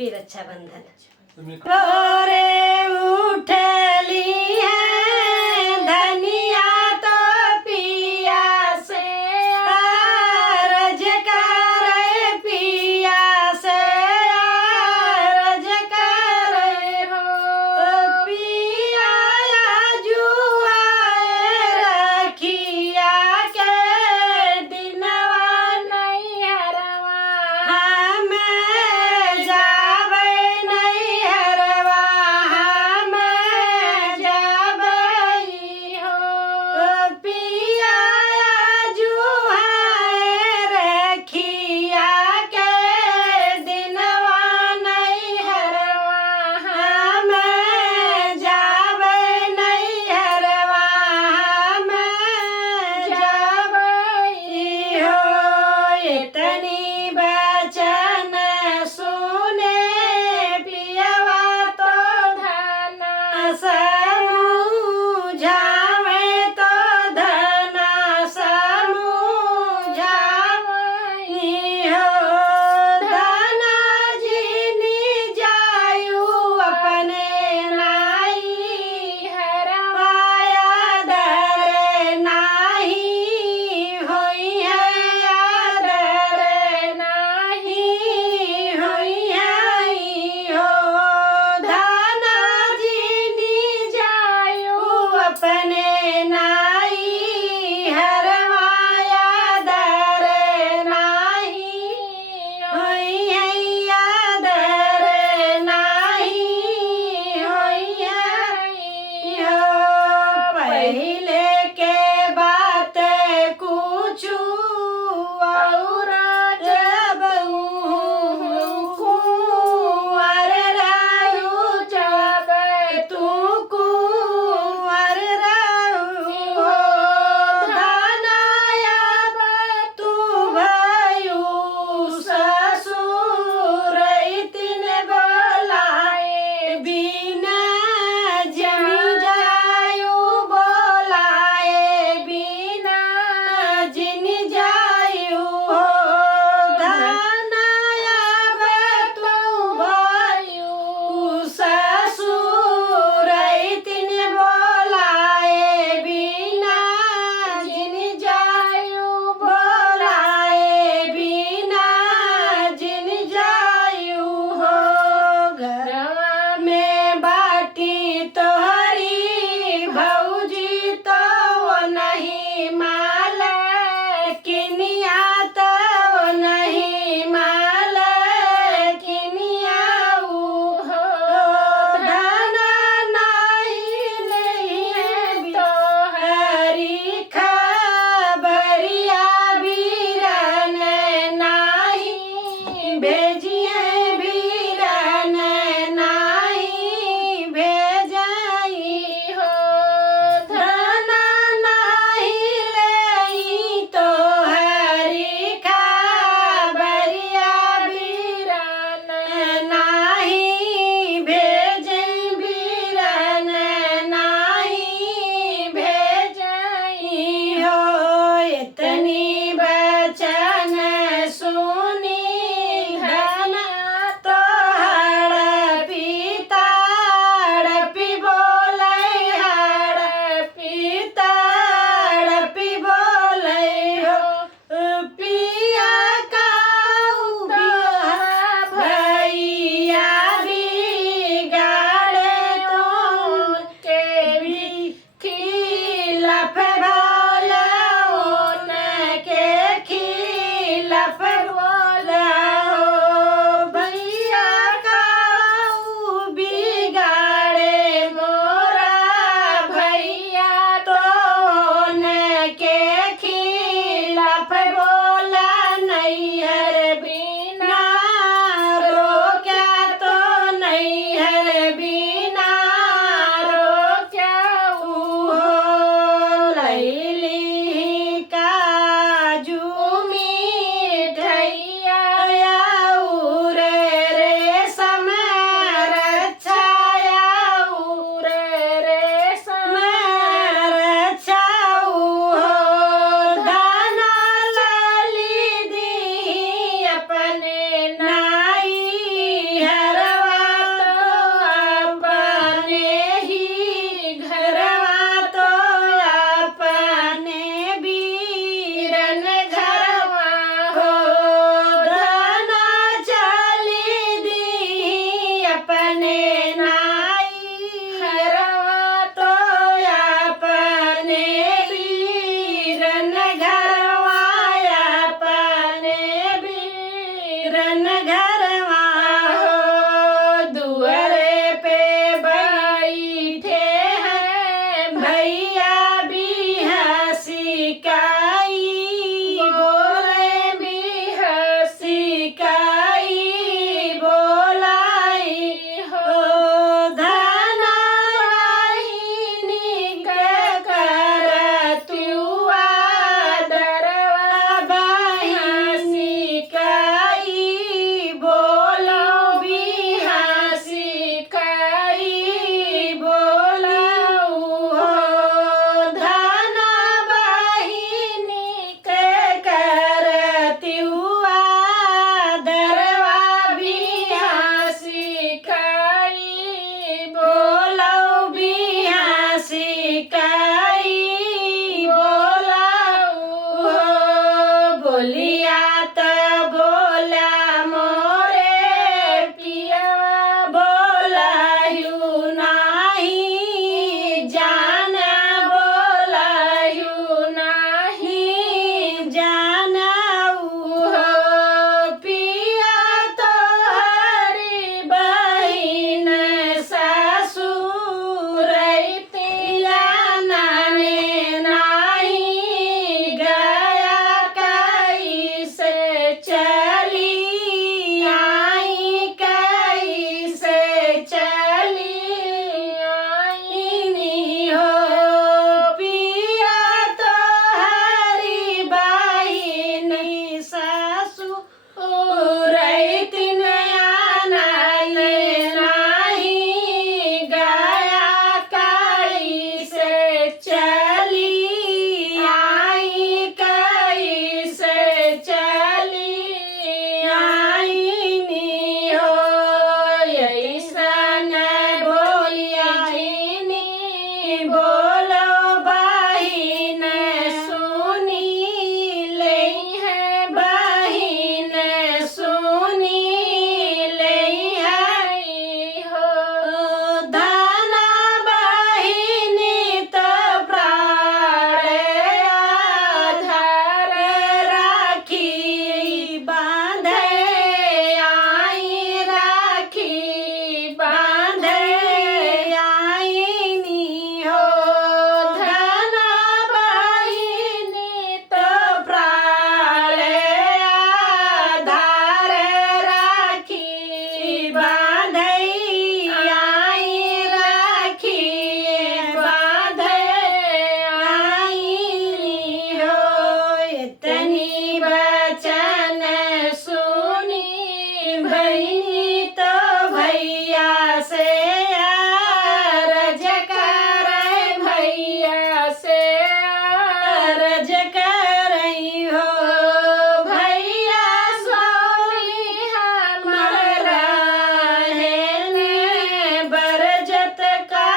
Happy Raksha Bandhan. तो रे उठली है धनिया तो पिया से आरज करे पिया से आरज करे हो पिया जुआए रखिया के दिनवा नहीं हरवा हमें जावे नहीं हरवा हमें जावे नाई हरवा तो अपने वीरन घरवा अपने वीरन घरवा हो दुआरे पे बैठे हैं भैया भी हंसी काई बोले भी हंसी काई बोलाई हो धना वाहिनी कर तू आदरवा बहिनी काई बोलो भी हंसी काई बोलो हो धना बहिनी करती हुआ दरवा भी हंसी काई बोलो भी हंसी काई बोलो हो बोलिया त बोला मोरे पिया बोलायु नाही जाना बोलायु नाही जाना हो पिया तो हरी बहिन ससुर नाने नाही गया कैसे चली आई कैसे चली आई हो पिया तो हरी बहिन ससुर नाही गया कैसे चली आई कैसे चली आई हो ऐसन बोलिया जीनी बोलो बहिन सुनी ले है बहिन सुनी ले है हो धना बहिनी तो प्राण आधार राखी बांधे आई राखी बांधे आईनी हो धना बहिनी तो प्राण आधार राखी बांधे आई राखी बांधे आईनी हो इतनी बचन सुनी बहिनी तो भैया से अरज करे भैया से अरज करई हो भैया स्वामी हमारा है ने बरजत का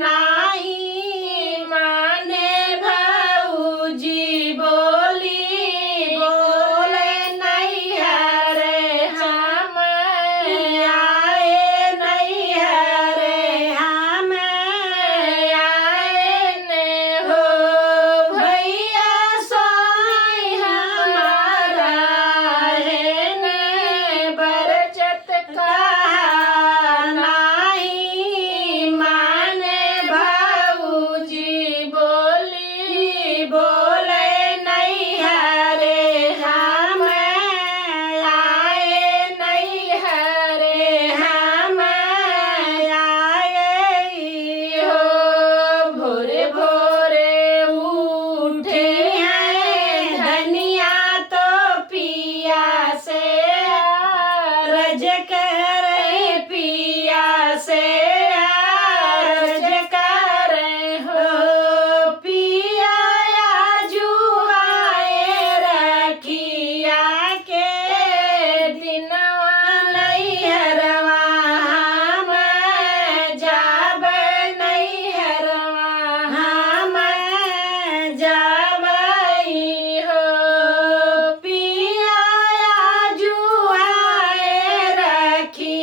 नाही माने भौजी बोली बोले नहीं हरे हम आए नहीं हरे हम आए ने हो भैया स्वामी हमारा है ने बरजत का नाही माने भौजी बोली बोले नहीं हरे हम आए नहीं हरे हम आए हो भोरे भोरे उठे हैं धनिया तो पिया से रज करे पिया से रज करे हो पिया जुआए रखिया के दिनवा नहीं हरवा हम जाब नहीं हरवा हम जाबई हो पिया जुआए रखी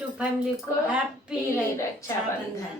यूट्यूब फैमिली को हैप्पी रक्षाबंधन।